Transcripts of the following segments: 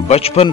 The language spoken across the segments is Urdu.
55,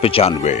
95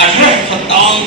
1857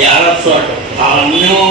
1198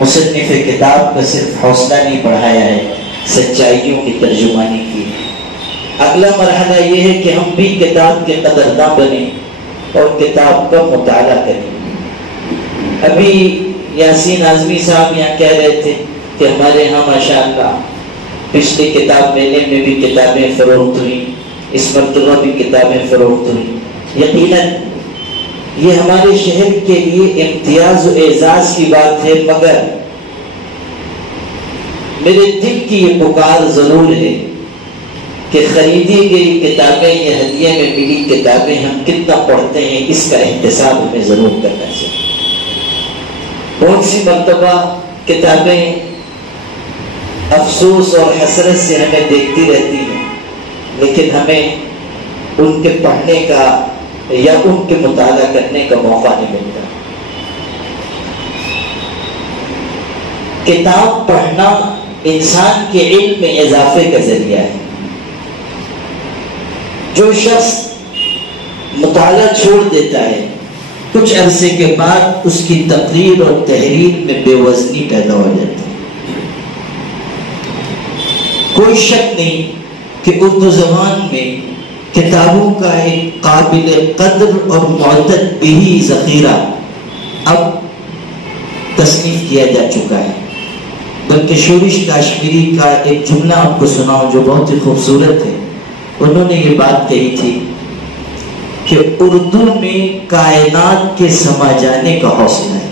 مصنف کتاب کا صرف حوصلہ نہیں بڑھایا ہے، سچائیوں کی ترجمانی کی۔ اگلا مرحلہ یہ ہے کہ ہم بھی کتاب کے قدرداں بنیں اور کتاب کا مطالعہ کریں۔ ابھی یاسین اعظمی صاحب یہاں کہہ رہے تھے کہ ہمارے ہاں ماشاءاللہ پچھلی کتاب میلے میں بھی کتابیں فروخت ہوئیں، اس مرتبہ بھی کتابیں فروخت ہوئیں۔ یقیناً یہ ہمارے شہر کے لیے امتیاز و اعزاز کی بات ہے، مگر میرے دل کی یہ پکار ضرور ہے کہ خریدی گئی کتابیں یا ہدیے میں ملی کتابیں ہم کتنا پڑھتے ہیں، اس کا احتساب ہمیں ضرور کرنا چاہیے۔ بہت سی مرتبہ کتابیں افسوس اور حسرت سے ہمیں دیکھتی رہتی ہیں، لیکن ہمیں ان کے پڑھنے کا یا ان کے مطالعہ کرنے کا موقع نہیں ملتا۔ کتاب پڑھنا انسان کے علم میں اضافے کا ذریعہ ہے۔ جو شخص مطالعہ چھوڑ دیتا ہے کچھ عرصے کے بعد اس کی تقریر اور تحریر میں بے وزنی پیدا ہو جاتی ہے۔ کوئی شک نہیں کہ اردو زبان میں کتابوں کا ایک قابل قدر اور معتد بھی ذخیرہ اب تصنیف کیا جا چکا ہے۔ بلکہ شورش کاشمیری کا ایک جملہ آپ کو سناؤں جو بہت ہی خوبصورت ہے۔ انہوں نے یہ بات کہی تھی کہ اردو میں کائنات کے سما جانے کا حوصلہ ہے۔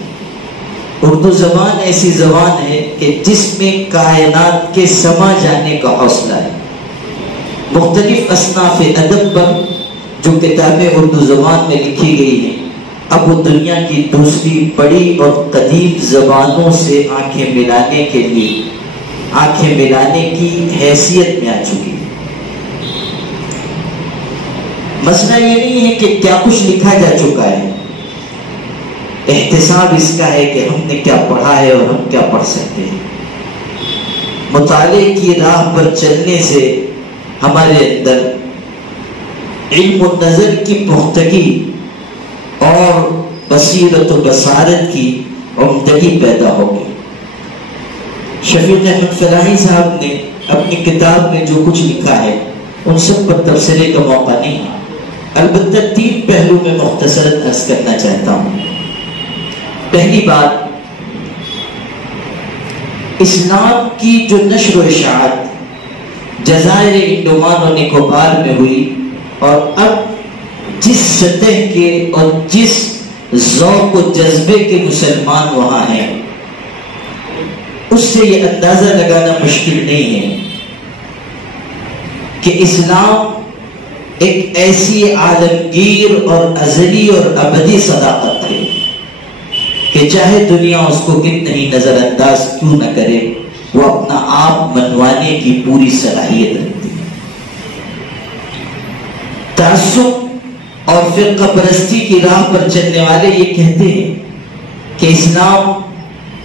اردو زبان ایسی زبان ہے کہ جس میں کائنات کے سما جانے کا حوصلہ ہے۔ مختلف اصناف ادب پر جو کتابیں اردو زبان میں لکھی گئی ہیں اب وہ دنیا کی دوسری بڑی اور قدیم زبانوں سے آنکھیں ملانے کی حیثیت میں آ چکی ہے۔ مسئلہ یہ نہیں ہے کہ کیا کچھ لکھا جا چکا ہے، احتساب اس کا ہے کہ ہم نے کیا پڑھا ہے اور ہم کیا پڑھ سکتے ہیں۔ مطالعے کی راہ پر چلنے سے ہمارے اندر علم و نظر کی پختگی اور بصیرت و بصارت کی عمدگی پیدا ہوگی۔ شفیق احمد فلاحی صاحب نے اپنی کتاب میں جو کچھ لکھا ہے ان سب پر تبصرے کا موقع نہیں ہے، البتہ 3 پہلو میں مختصراً عرض کرنا چاہتا ہوں۔ پہلی بات، اسلام کی جو نشر و اشاعت جزائر انڈمان و نکوبار میں ہوئی اور اب جس سطح کے اور جس ذوق و جذبے کے مسلمان وہاں ہیں اس سے یہ اندازہ لگانا مشکل نہیں ہے کہ اسلام ایک ایسی عالمگیر اور ازلی اور ابدی صداقت ہے کہ چاہے دنیا اس کو کتنا ہی نظر انداز کیوں نہ کرے، وہ اپنا آپ منوانے کی پوری صلاحیت رکھتی ہے۔ تعصب اور فرقہ پرستی کی راہ پر چلنے والے یہ کہتے ہیں کہ اسلام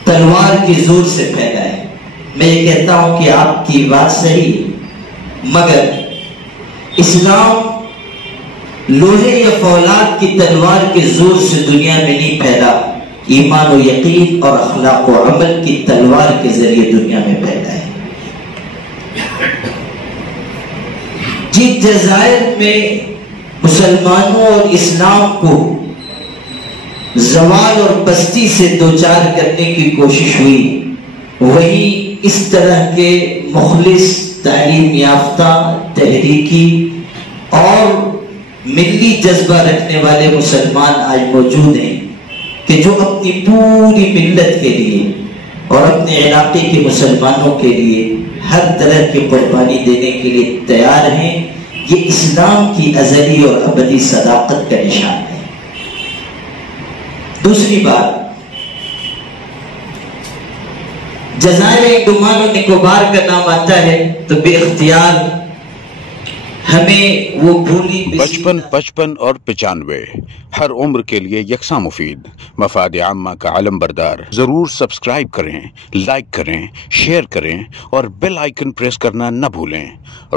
تلوار کی زور سے پھیلا ہے۔ میں یہ کہتا ہوں کہ آپ کی بات صحیح ہے، مگر اسلام لوہے یا فولاد کی تلوار کے زور سے دنیا میں نہیں پھیلا، ایمان و یقین اور اخلاق و عمل کی تلوار کے ذریعے دنیا میں پھیلا ہے۔ جن جزائر میں مسلمانوں اور اسلام کو زوال اور پستی سے دوچار کرنے کی کوشش ہوئی، وہی اس طرح کے مخلص، تعلیم یافتہ، تحریکی اور ملی جذبہ رکھنے والے مسلمان آج موجود ہیں کہ جو اپنی پوری ملت کے لیے اور اپنے علاقے کے مسلمانوں کے لیے ہر طرح کی قربانی دینے کے لیے تیار ہیں۔ یہ اسلام کی ازلی اور ابدی صداقت کا نشان ہے۔ دوسری بات، جزائر انڈمان و نکوبار کا نام آتا ہے تو بے اختیار ہمیں وہ بھولی 55 اور 95 ہر عمر کے لیے یکساں مفید، مفاد عامہ کا علم بردار۔ ضرور سبسکرائب کریں، لائک کریں، شیئر کریں اور بیل آئیکن پریس کرنا نہ بھولیں۔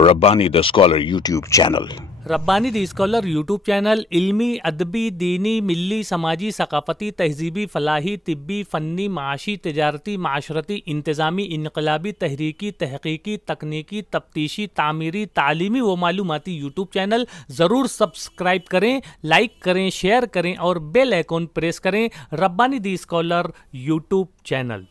Rabbani the scholar YouTube channel. Rabbani the scholar YouTube channel علمی، ادبی، دینی، ملی، سماجی، ثقافتی، تہذیبی، فلاحی، طبی، فنی، معاشی، تجارتی، معاشرتی، انتظامی، انقلابی، تحریکی، تحقیقی، تکنیکی، تفتیشی، تعمیری، تعلیمی و معلوماتی یوٹیوب چینل ضرور سبسکرائب کریں، لائک کریں، شیئر کریں اور بیل آئیکن پریس کریں۔ ربانی دی اسکالر یوٹیوب چینل۔